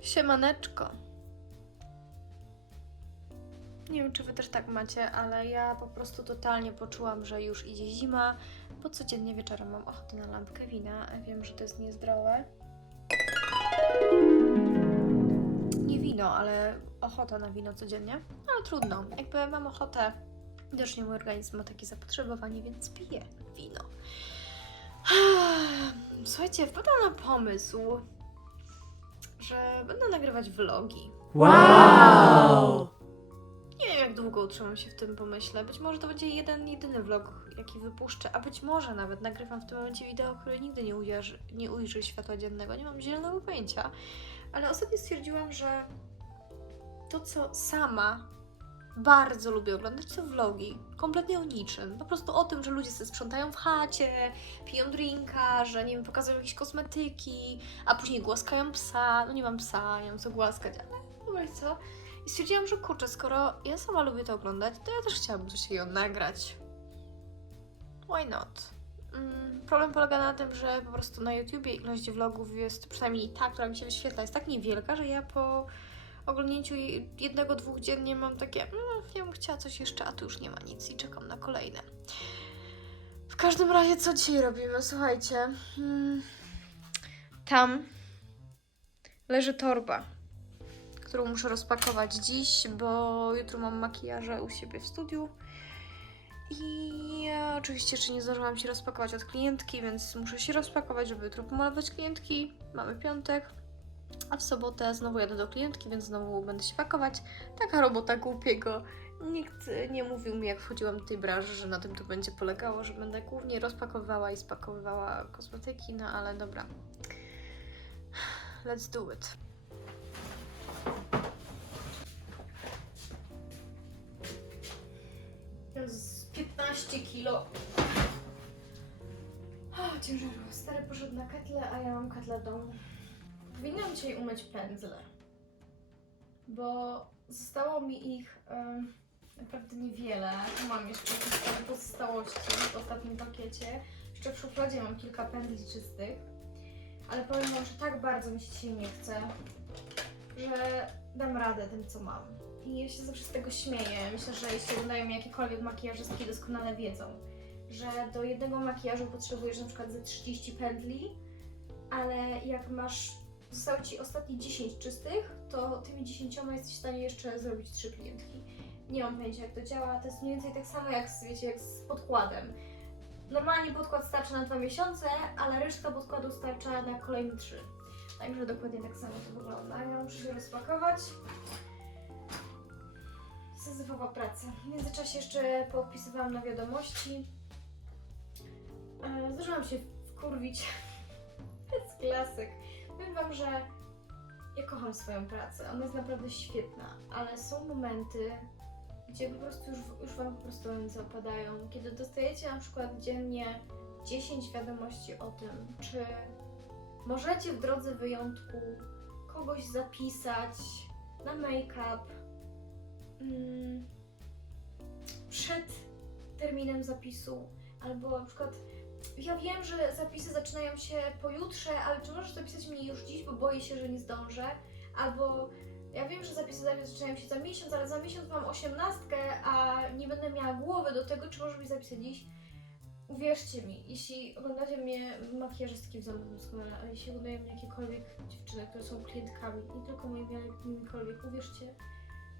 Siemaneczko. Nie wiem, czy wy też tak macie, ale ja po prostu totalnie poczułam, że już idzie zima, bo codziennie wieczorem mam ochotę na lampkę wina. Wiem, że to jest niezdrowe. Nie wino, ale ochota na wino codziennie. Ale trudno. Jakby mam ochotę, widocznie mój organizm ma takie zapotrzebowanie, więc piję wino. Słuchajcie, wpadłam na pomysł, że będę nagrywać vlogi. Wow! Nie wiem, jak długo utrzymam się w tym pomyśle. Być może to będzie jeden, jedyny vlog, jaki wypuszczę, a być może nawet nagrywam w tym momencie wideo, które nigdy nie, ujrzy, nie ujrzy światła dziennego. Nie mam zielonego pojęcia. Ale ostatnio stwierdziłam, że to, co sama bardzo lubię oglądać, to vlogi. Kompletnie o niczym. Po prostu o tym, że ludzie sobie sprzątają w chacie, piją drinka, że nie wiem, pokazują jakieś kosmetyki, a później głaskają psa. No nie mam psa, nie mam co głaskać, ale i co? I stwierdziłam, że kurczę, skoro ja sama lubię to oglądać, to ja też chciałabym coś takiego nagrać. Why not? Mm, problem polega na tym, że po prostu na YouTubie ilość vlogów jest, przynajmniej ta, która mi się wyświetla, jest tak niewielka, że ja po oglądnięciu jednego, dwóch dziennie mam takie, mm, ja bym chciała coś jeszcze, a tu już nie ma nic i czekam na kolejne. W każdym razie, co dzisiaj robimy? Słuchajcie. Mm, tam leży torba którą muszę rozpakować dziś, bo jutro mam makijaże u siebie w studiu. I ja oczywiście jeszcze nie zdążyłam się rozpakować od klientki, więc muszę się rozpakować, żeby jutro pomalować klientki. Mamy piątek, a w sobotę znowu jadę do klientki, więc znowu będę się pakować. Taka robota głupiego. Nikt nie mówił mi, jak wchodziłam do tej branży, że na tym to będzie polegało, że będę głównie rozpakowywała i spakowywała kosmetyki, no ale dobra. Let's do it. z 15 kilo. O, ciężaru. Stary poszedł na ketle, a ja mam ketle w domu. Powinnam dzisiaj umyć pędzle, bo zostało mi ich em, naprawdę niewiele. Mam jeszcze stare pozostałości w ostatnim pakiecie. Jeszcze w szufladzie mam kilka pędzli czystych, ale powiem wam, że tak bardzo mi się dzisiaj nie chce, że dam radę tym, co mam. I ja się zawsze z tego śmieję. Myślę, że jeśli oglądają mnie jakiekolwiek makijażystki, doskonale wiedzą, że do jednego makijażu potrzebujesz na przykład ze 30 pędli, ale jak masz, zostało Ci ostatnie 10 czystych, to tymi 10 jesteś w stanie jeszcze zrobić 3 klientki. Nie mam pojęcia jak to działa, to jest mniej więcej tak samo jak, z- wiecie, jak z podkładem. Normalnie podkład starczy na 2 miesiące, ale reszta podkładu starcza na kolejne 3. Także dokładnie tak samo to wygląda. Ja muszę się rozpakować. Syzyfowa praca. W międzyczasie jeszcze poodpisywałam na wiadomości. E, Zdążyłam się wkurwić. To jest klasyk. Powiem Wam, że ja kocham swoją pracę. Ona jest naprawdę świetna, ale są momenty, gdzie po prostu już, już Wam po prostu ręce opadają. Kiedy dostajecie na przykład dziennie 10 wiadomości o tym, czy możecie w drodze wyjątku kogoś zapisać na make-up, mm, przed terminem zapisu, albo na przykład ja wiem, że zapisy zaczynają się pojutrze, ale czy możesz zapisać mnie już dziś, bo boję się, że nie zdążę, albo ja wiem, że zapisy zaczynają się za miesiąc, ale za miesiąc mam osiemnastkę, a nie będę miała głowy do tego, czy możesz mi zapisać dziś. Uwierzcie mi, jeśli oglądacie mnie, makijażystki w domu doskonale, ale jeśli oglądają mnie jakiekolwiek dziewczyny, które są klientkami, nie tylko moimi, ale jakimikolwiek, uwierzcie,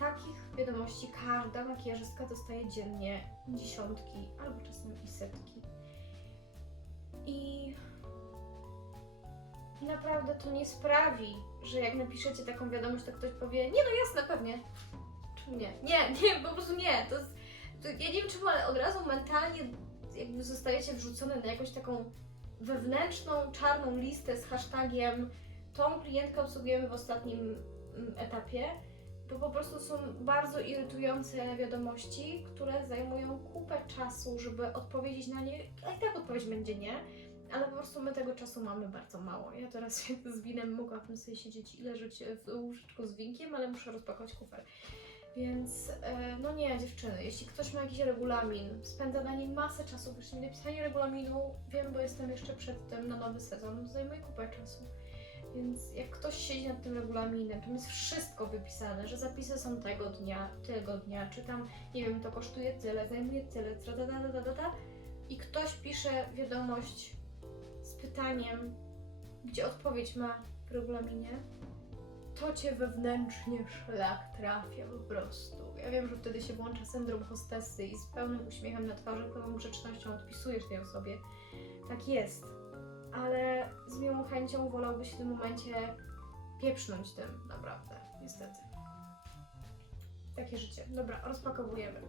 Takich wiadomości każda makijażystka dostaje dziennie dziesiątki albo czasem i setki. I naprawdę to nie sprawi, że jak napiszecie taką wiadomość, to ktoś powie, nie no jasne, pewnie. Czemu nie? Nie, nie, po prostu nie. To to, ja nie wiem czemu, ale od razu mentalnie jakby zostajecie wrzucone na jakąś taką wewnętrzną, czarną listę z hashtagiem tą klientkę obsługujemy w ostatnim mm, etapie bo po prostu są bardzo irytujące wiadomości, które zajmują kupę czasu, żeby odpowiedzieć na nie. A i tak odpowiedź będzie nie, ale po prostu my tego czasu mamy bardzo mało. Ja teraz się z winem mogłabym sobie siedzieć i leżeć w łóżeczku z winkiem, ale muszę rozpakować kufer. Więc e, no nie, dziewczyny, jeśli ktoś ma jakiś regulamin, spędza na nim masę czasu, właśnie napisanie regulaminu, wiem, bo jestem jeszcze przed tym na nowy sezon, zajmuje kupę czasu. Więc jak ktoś siedzi nad tym regulaminem, tam jest wszystko wypisane, że zapisy są tego dnia, tego dnia, czy tam, nie wiem, to kosztuje tyle, zajmuje tyle, tra, da, da, da, da, da, i ktoś pisze wiadomość z pytaniem, gdzie odpowiedź ma w regulaminie, to cię wewnętrznie szlak trafia po prostu. Ja wiem, że wtedy się włącza syndrom hostessy i z pełnym uśmiechem na twarzy, pełną grzecznością odpisujesz tej osobie. Tak jest. Ale z miłą chęcią wolałbyś w tym momencie pieprznąć tym, naprawdę. Niestety. Takie życie. Dobra, rozpakowujemy.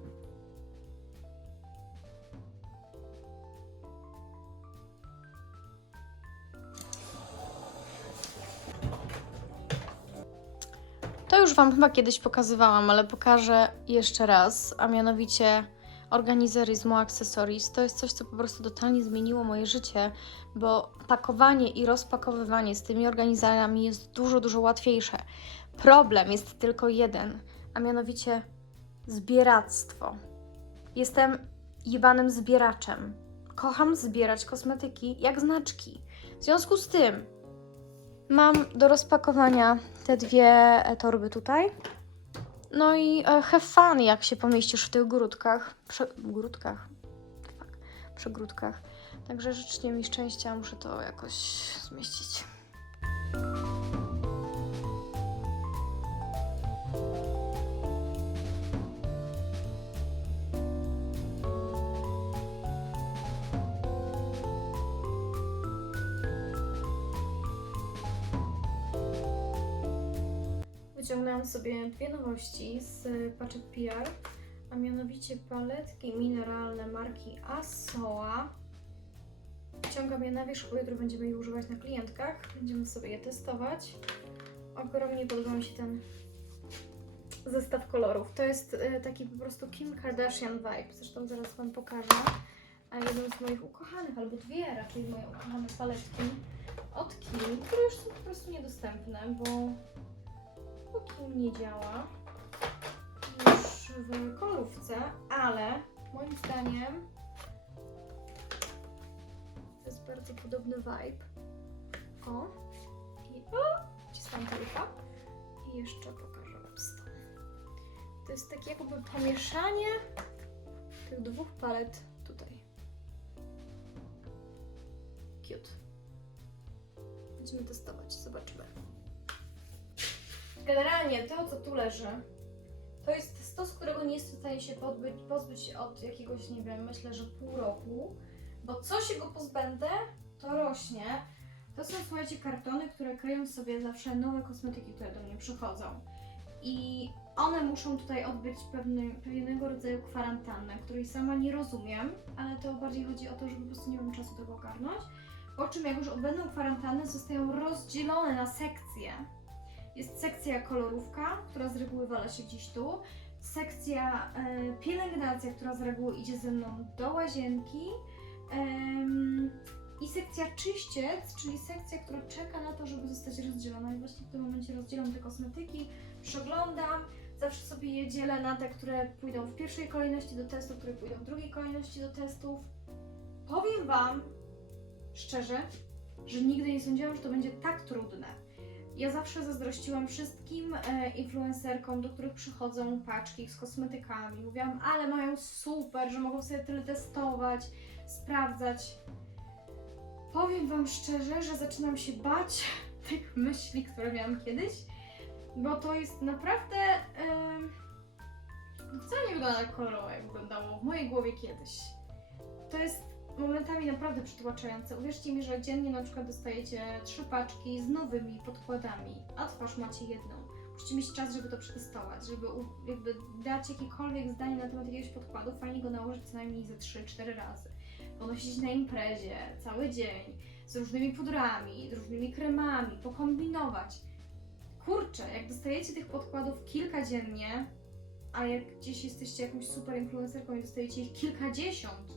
To już Wam chyba kiedyś pokazywałam, ale pokażę jeszcze raz, a mianowicie organizerizmu Accessories. To jest coś, co po prostu totalnie zmieniło moje życie, bo pakowanie i rozpakowywanie z tymi organizerami jest dużo, dużo łatwiejsze. Problem jest tylko jeden, a mianowicie zbieractwo. Jestem jebanym zbieraczem. Kocham zbierać kosmetyki jak znaczki. W związku z tym mam do rozpakowania te dwie torby tutaj. No i e, have fun, jak się pomieścisz w tych grudkach. Prze grudkach? Fuck. Przegródkach. Także życzcie mi szczęścia, muszę to jakoś zmieścić. Wyciągnęłam sobie dwie nowości z paczek PR, a mianowicie paletki mineralne marki Asoa. Wciągam je na wierzch, bo jutro będziemy je używać na klientkach. Będziemy sobie je testować. Ogromnie podoba mi się ten zestaw kolorów. To jest e, taki po prostu Kim Kardashian vibe. Zresztą zaraz Wam pokażę. A jeden z moich ukochanych, albo dwie raczej moje ukochane paletki od Kim, które już są po prostu niedostępne, bo bo Kim nie działa już w kolorówce, ale moim zdaniem to jest bardzo podobny vibe. O, i o, cisnąłem tylko. I jeszcze pokażę Wam. To jest takie jakby pomieszanie tych dwóch palet tutaj. Cute. Będziemy testować, zobaczymy. Generalnie to, co tu leży, to jest stos, którego nie jestem w stanie się pozbyć, pozbyć od jakiegoś, nie wiem, myślę, że pół roku, bo co się go pozbędę, to rośnie. To są, słuchajcie, kartony, które kryją sobie zawsze nowe kosmetyki, które do mnie przychodzą. I one muszą tutaj odbyć pewny, pewnego rodzaju kwarantannę, której sama nie rozumiem, ale to bardziej chodzi o to, że po prostu nie mam czasu tego ogarnąć. Po czym, jak już odbędą kwarantannę, zostają rozdzielone na sekcje. Jest sekcja kolorówka, która z reguły wala się gdzieś tu. Sekcja e, pielęgnacja, która z reguły idzie ze mną do łazienki. I sekcja czyściec, czyli sekcja, która czeka na to, żeby zostać rozdzielona. I właśnie w tym momencie rozdzielam te kosmetyki, przeglądam. Zawsze sobie je dzielę na te, które pójdą w pierwszej kolejności do testów, które pójdą w drugiej kolejności do testów. Powiem Wam szczerze, że nigdy nie sądziłam, że to będzie tak trudne. Ja zawsze zazdrościłam wszystkim e, influencerkom, do których przychodzą paczki z kosmetykami. Mówiłam, ale mają super, że mogą sobie tyle testować, sprawdzać. Powiem Wam szczerze, że zaczynam się bać tych myśli, które miałam kiedyś, bo to jest naprawdę. em, wcale nie wygląda kolorowo, jak wyglądało w mojej głowie kiedyś. To jest momentami naprawdę przytłaczające. Uwierzcie mi, że dziennie na przykład dostajecie trzy paczki z nowymi podkładami, a twarz macie jedną. Musicie mieć czas, żeby to przetestować, żeby jakby dać jakiekolwiek zdanie na temat jakiegoś podkładu, fajnie go nałożyć co najmniej ze 3-4 razy. Ponosić na imprezie cały dzień, z różnymi pudrami, z różnymi kremami, pokombinować. Kurczę, jak dostajecie tych podkładów kilka dziennie, a jak gdzieś jesteście jakąś super influencerką i dostajecie ich kilkadziesiąt,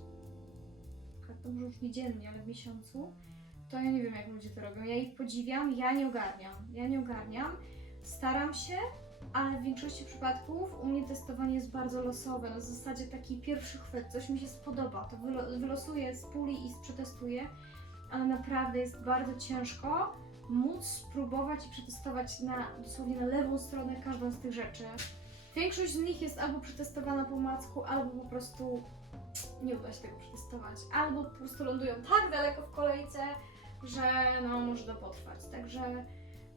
może już nie dziennie, ale w miesiącu, to ja nie wiem, jak ludzie to robią. Ja ich podziwiam, ja nie ogarniam. Ja nie ogarniam. Staram się, ale w większości przypadków u mnie testowanie jest bardzo losowe. Na zasadzie taki pierwszy chwyt, coś mi się spodoba, to wylo- wylosuję z puli i przetestuję, ale naprawdę jest bardzo ciężko móc spróbować i przetestować na, dosłownie na lewą stronę każdą z tych rzeczy. Większość z nich jest albo przetestowana po macku, albo po prostu nie uda się tego przetestować. Albo po prostu lądują tak daleko w kolejce, że no może to potrwać. Także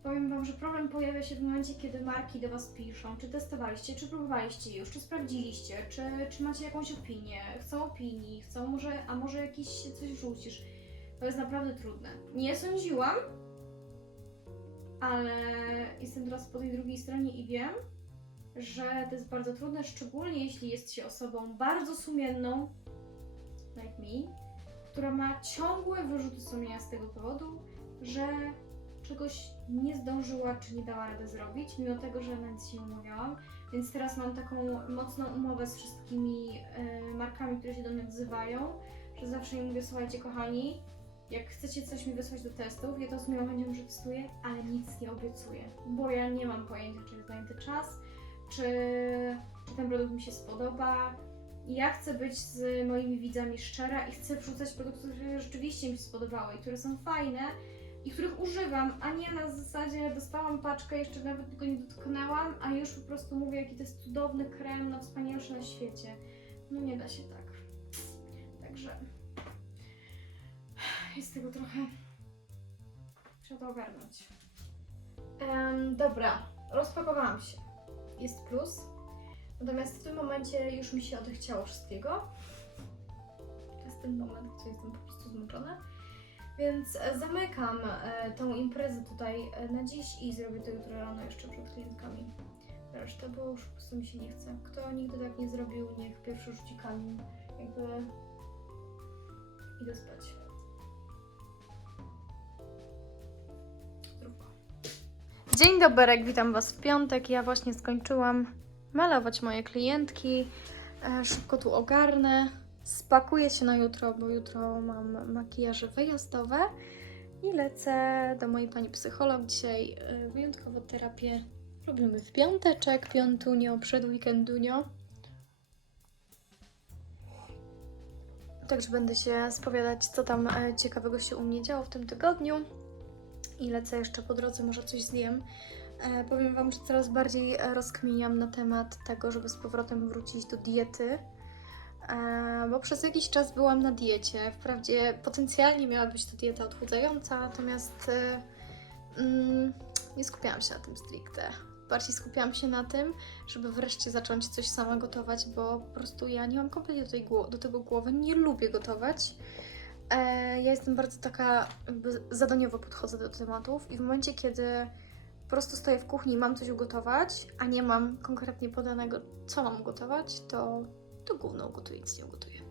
powiem Wam, że problem pojawia się w momencie, kiedy marki do Was piszą, czy testowaliście, czy próbowaliście już, czy sprawdziliście, czy, czy macie jakąś opinię, chcą opinii, chcą może, a może jakiś coś rzucisz. To jest naprawdę trudne. Nie sądziłam, ale jestem teraz po tej drugiej stronie i wiem, że to jest bardzo trudne, szczególnie jeśli jest się osobą bardzo sumienną, like me, która ma ciągłe wyrzuty sumienia z tego powodu, że czegoś nie zdążyła czy nie dała rady zrobić, mimo tego, że na nic się umawiałam. Więc teraz mam taką mocną umowę z wszystkimi e, markami, które się do mnie odzywają, że zawsze im mówię, słuchajcie kochani, jak chcecie coś mi wysłać do testów, ja to z miłą chęcią przetestuję, ale nic nie obiecuję, bo ja nie mam pojęcia, czy to czas, czy, czy ten produkt mi się spodoba. Ja chcę być z moimi widzami szczera i chcę wrzucać produkty, które rzeczywiście mi się spodobały i które są fajne i których używam, a nie na zasadzie dostałam paczkę, jeszcze nawet tylko nie dotknęłam, a już po prostu mówię, jaki to jest cudowny krem, najwspanialszy na świecie. No nie da się tak. Także jest tego trochę. Trzeba to ogarnąć. Em, dobra, rozpakowałam się. Jest plus. Natomiast w tym momencie już mi się odechciało wszystkiego. To jest ten moment, gdzie jestem po prostu zmęczona. Więc e, zamykam e, tą imprezę tutaj e, na dziś i zrobię to jutro rano jeszcze przed klientkami. Resztę, bo już po prostu mi się nie chce. Kto nigdy tak nie zrobił, niech pierwszy rzuci kamień. Jakby idę spać. Dzień dobry, witam Was w piątek. Ja właśnie skończyłam malować moje klientki. E, Szybko tu ogarnę. Spakuję się na jutro, bo jutro mam makijaże wyjazdowe i lecę do mojej pani psycholog. Dzisiaj e, wyjątkowo terapię robimy w piąteczek, piątunio, przed weekendunio. Także będę się spowiadać, co tam e, ciekawego się u mnie działo w tym tygodniu. I lecę jeszcze po drodze, może coś zjem. E, powiem Wam, że coraz bardziej e, rozkminiam na temat tego, żeby z powrotem wrócić do diety. E, bo przez jakiś czas byłam na diecie. Wprawdzie potencjalnie miała być to dieta odchudzająca, natomiast e, mm, nie skupiałam się na tym stricte. Bardziej skupiałam się na tym, żeby wreszcie zacząć coś sama gotować, bo po prostu ja nie mam kompletnie do, tej, do tego głowy, nie lubię gotować. E, ja jestem bardzo taka, jakby zadaniowo podchodzę do tematów i w momencie, kiedy po prostu stoję w kuchni i mam coś ugotować, a nie mam konkretnie podanego, co mam ugotować, to, to gówno ugotuję, nic nie ugotuję.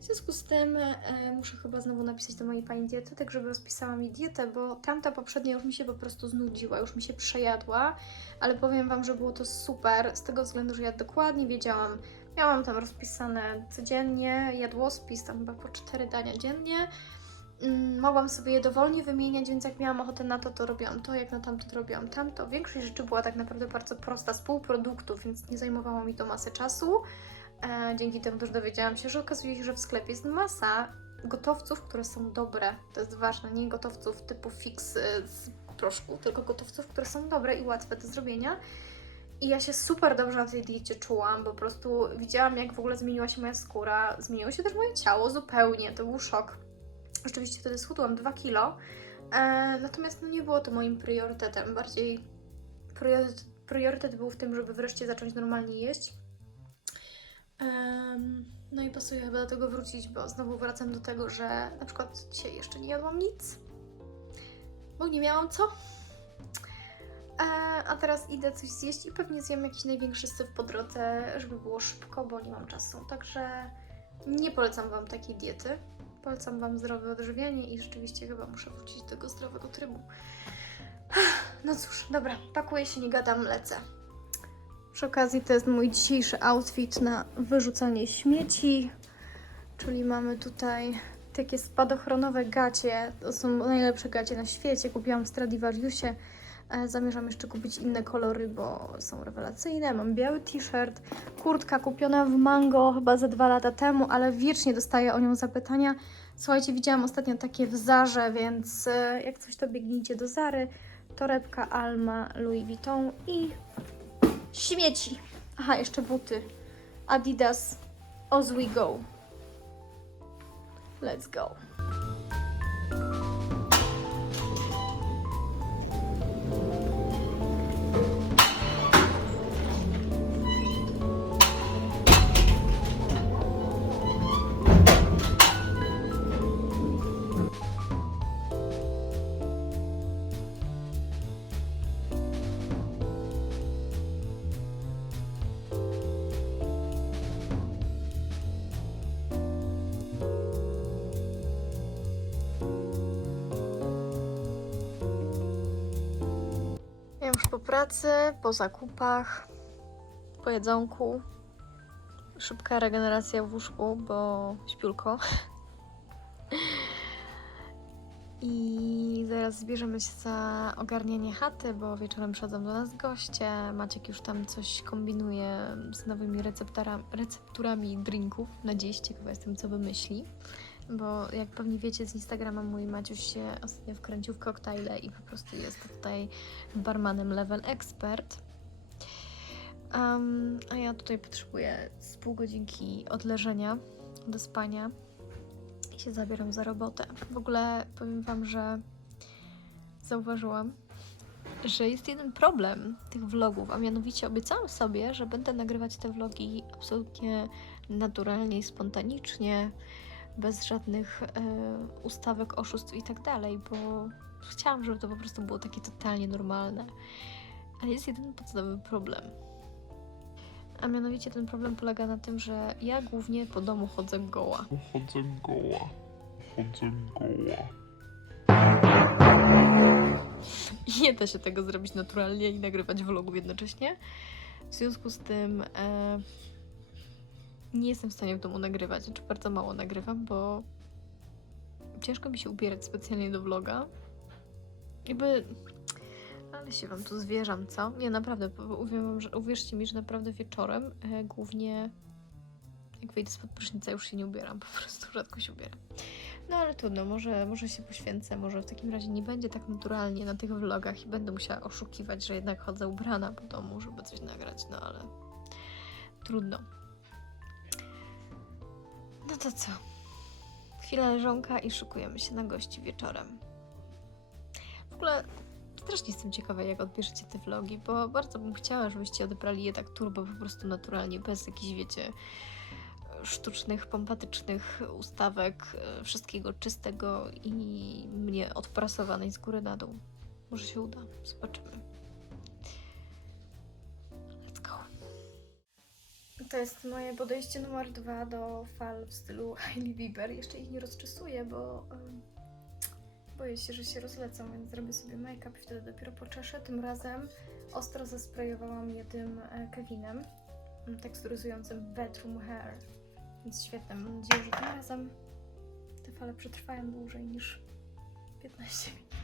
W związku z tym e, muszę chyba znowu napisać do mojej pani dietetyk, żeby rozpisała mi dietę, bo tamta poprzednia już mi się po prostu znudziła, już mi się przejadła, ale powiem Wam, że było to super, z tego względu, że ja dokładnie wiedziałam, miałam tam rozpisane codziennie jadłospis, tam chyba po cztery dania dziennie, Mm, mogłam sobie je dowolnie wymieniać, więc jak miałam ochotę na to, to robiłam to, jak na tamto, to robiłam tamto. Większość rzeczy była tak naprawdę bardzo prosta, z półproduktów, więc nie zajmowało mi to masę czasu. E, dzięki temu też dowiedziałam się, że okazuje się, że w sklepie jest masa gotowców, które są dobre. To jest ważne, nie gotowców typu fix y, z proszku, tylko gotowców, które są dobre i łatwe do zrobienia. I ja się super dobrze na tej diecie czułam, po prostu widziałam, jak w ogóle zmieniła się moja skóra, zmieniło się też moje ciało zupełnie, to był szok. Rzeczywiście wtedy schudłam 2 kilo, e, natomiast no nie było to moim priorytetem. Bardziej priorytet, priorytet był w tym, żeby wreszcie zacząć normalnie jeść. No i pasuje chyba do tego wrócić, bo znowu wracam do tego, że na przykład dzisiaj jeszcze nie jadłam nic, bo nie miałam co. E, a teraz idę coś zjeść i pewnie zjem jakiś największy syf po drodze, żeby było szybko, bo nie mam czasu. Także nie polecam Wam takiej diety. Polecam Wam zdrowe odżywianie i rzeczywiście chyba muszę wrócić do tego zdrowego trybu. No cóż, dobra, pakuję się, nie gadam, lecę. Przy okazji to jest mój dzisiejszy outfit na wyrzucanie śmieci, czyli mamy tutaj takie spadochronowe gacie. To są najlepsze gacie na świecie. Kupiłam w Stradivariusie. E, Zamierzam jeszcze kupić inne kolory, bo są rewelacyjne. Mam biały t-shirt, kurtka kupiona w Mango chyba ze dwa lata temu, ale wiecznie dostaję o nią zapytania. Słuchajcie, widziałam ostatnio takie w Zarze, więc e, jak coś to biegnijcie do Zary. Torebka Alma, Louis Vuitton i śmieci. Aha, jeszcze buty. Adidas As We Go. Let's go. Po pracy, po zakupach, po jedzonku. Szybka regeneracja w łóżku, bo śpiulko. I zaraz zbierzemy się za ogarnianie chaty, bo wieczorem przychodzą do nas goście. Maciek już tam coś kombinuje z nowymi recepturami drinków. Na dziś ciekawa jestem, co wymyśli. Bo jak pewnie wiecie z Instagrama, mój Maciuś się ostatnio wkręcił w koktajle i po prostu jest tutaj barmanem level expert. Um, a ja tutaj potrzebuję z pół godzinki odleżenia do spania i się zabieram za robotę. W ogóle powiem Wam, że zauważyłam, że jest jeden problem tych vlogów, a mianowicie obiecałam sobie, że będę nagrywać te vlogi absolutnie naturalnie i spontanicznie, bez żadnych e, ustawek, oszustw i tak dalej, bo chciałam, żeby to po prostu było takie totalnie normalne. Ale jest jeden podstawowy problem. A mianowicie ten problem polega na tym, że ja głównie po domu chodzę goła. Chodzę goła. Chodzę goła. Nie da się tego zrobić naturalnie i nagrywać vlogów jednocześnie. W związku z tym e, nie jestem w stanie w domu nagrywać, znaczy bardzo mało nagrywam, bo ciężko mi się ubierać specjalnie do vloga. Jakby... Ale się wam tu zwierzam, co? Nie, naprawdę, wam, że, uwierzcie mi, że naprawdę wieczorem e, głównie jak wyjdę spod prysznica już się nie ubieram, po prostu rzadko się ubieram. No ale trudno, może, może się poświęcę, może w takim razie nie będzie tak naturalnie na tych vlogach i będę musiała oszukiwać, że jednak chodzę ubrana po domu, żeby coś nagrać, no ale trudno. No to co? Chwila leżonka i szykujemy się na gości wieczorem. W ogóle strasznie jestem ciekawa, jak odbierzecie te vlogi, bo bardzo bym chciała, żebyście odebrali je tak turbo, po prostu naturalnie, bez jakichś, wiecie, sztucznych, pompatycznych ustawek, e, wszystkiego czystego i mnie odprasowanej z góry na dół. Może się uda, zobaczymy. To jest moje podejście numer dwa do fal w stylu Hailey Bieber. Jeszcze ich nie rozczesuję, bo boję się, że się rozlecą, więc zrobię sobie make-up i wtedy dopiero poczeszę. Tym razem ostro zasprayowałam je tym e, Kevinem teksturyzującym Bedroom Hair. Więc świetne. Mam nadzieję, że tym razem te fale przetrwają dłużej niż 15 minut.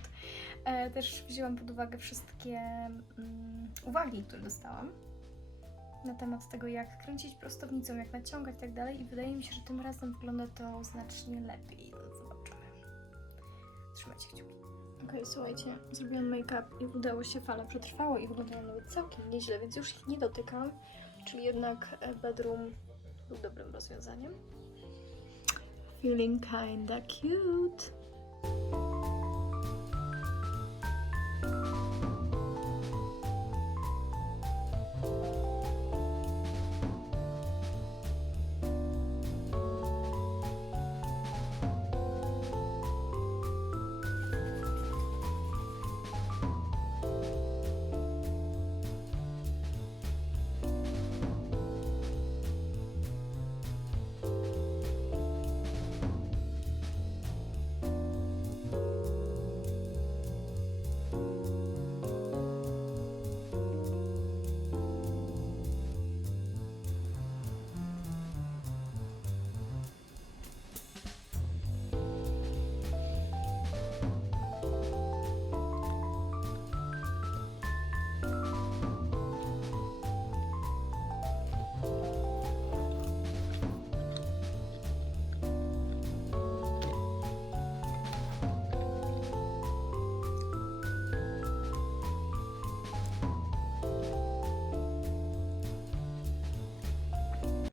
E, też wzięłam pod uwagę wszystkie mm, uwagi, które dostałam na temat tego, jak kręcić prostownicą, jak naciągać i tak dalej. I wydaje mi się, że tym razem wygląda to znacznie lepiej. Zobaczymy. Trzymajcie kciuki. Okej, słuchajcie, zrobiłam make-up i udało się, fale przetrwały i wyglądają nawet całkiem nieźle, więc już ich nie dotykam. Czyli jednak e, bedroom był dobrym rozwiązaniem. Feeling kinda cute.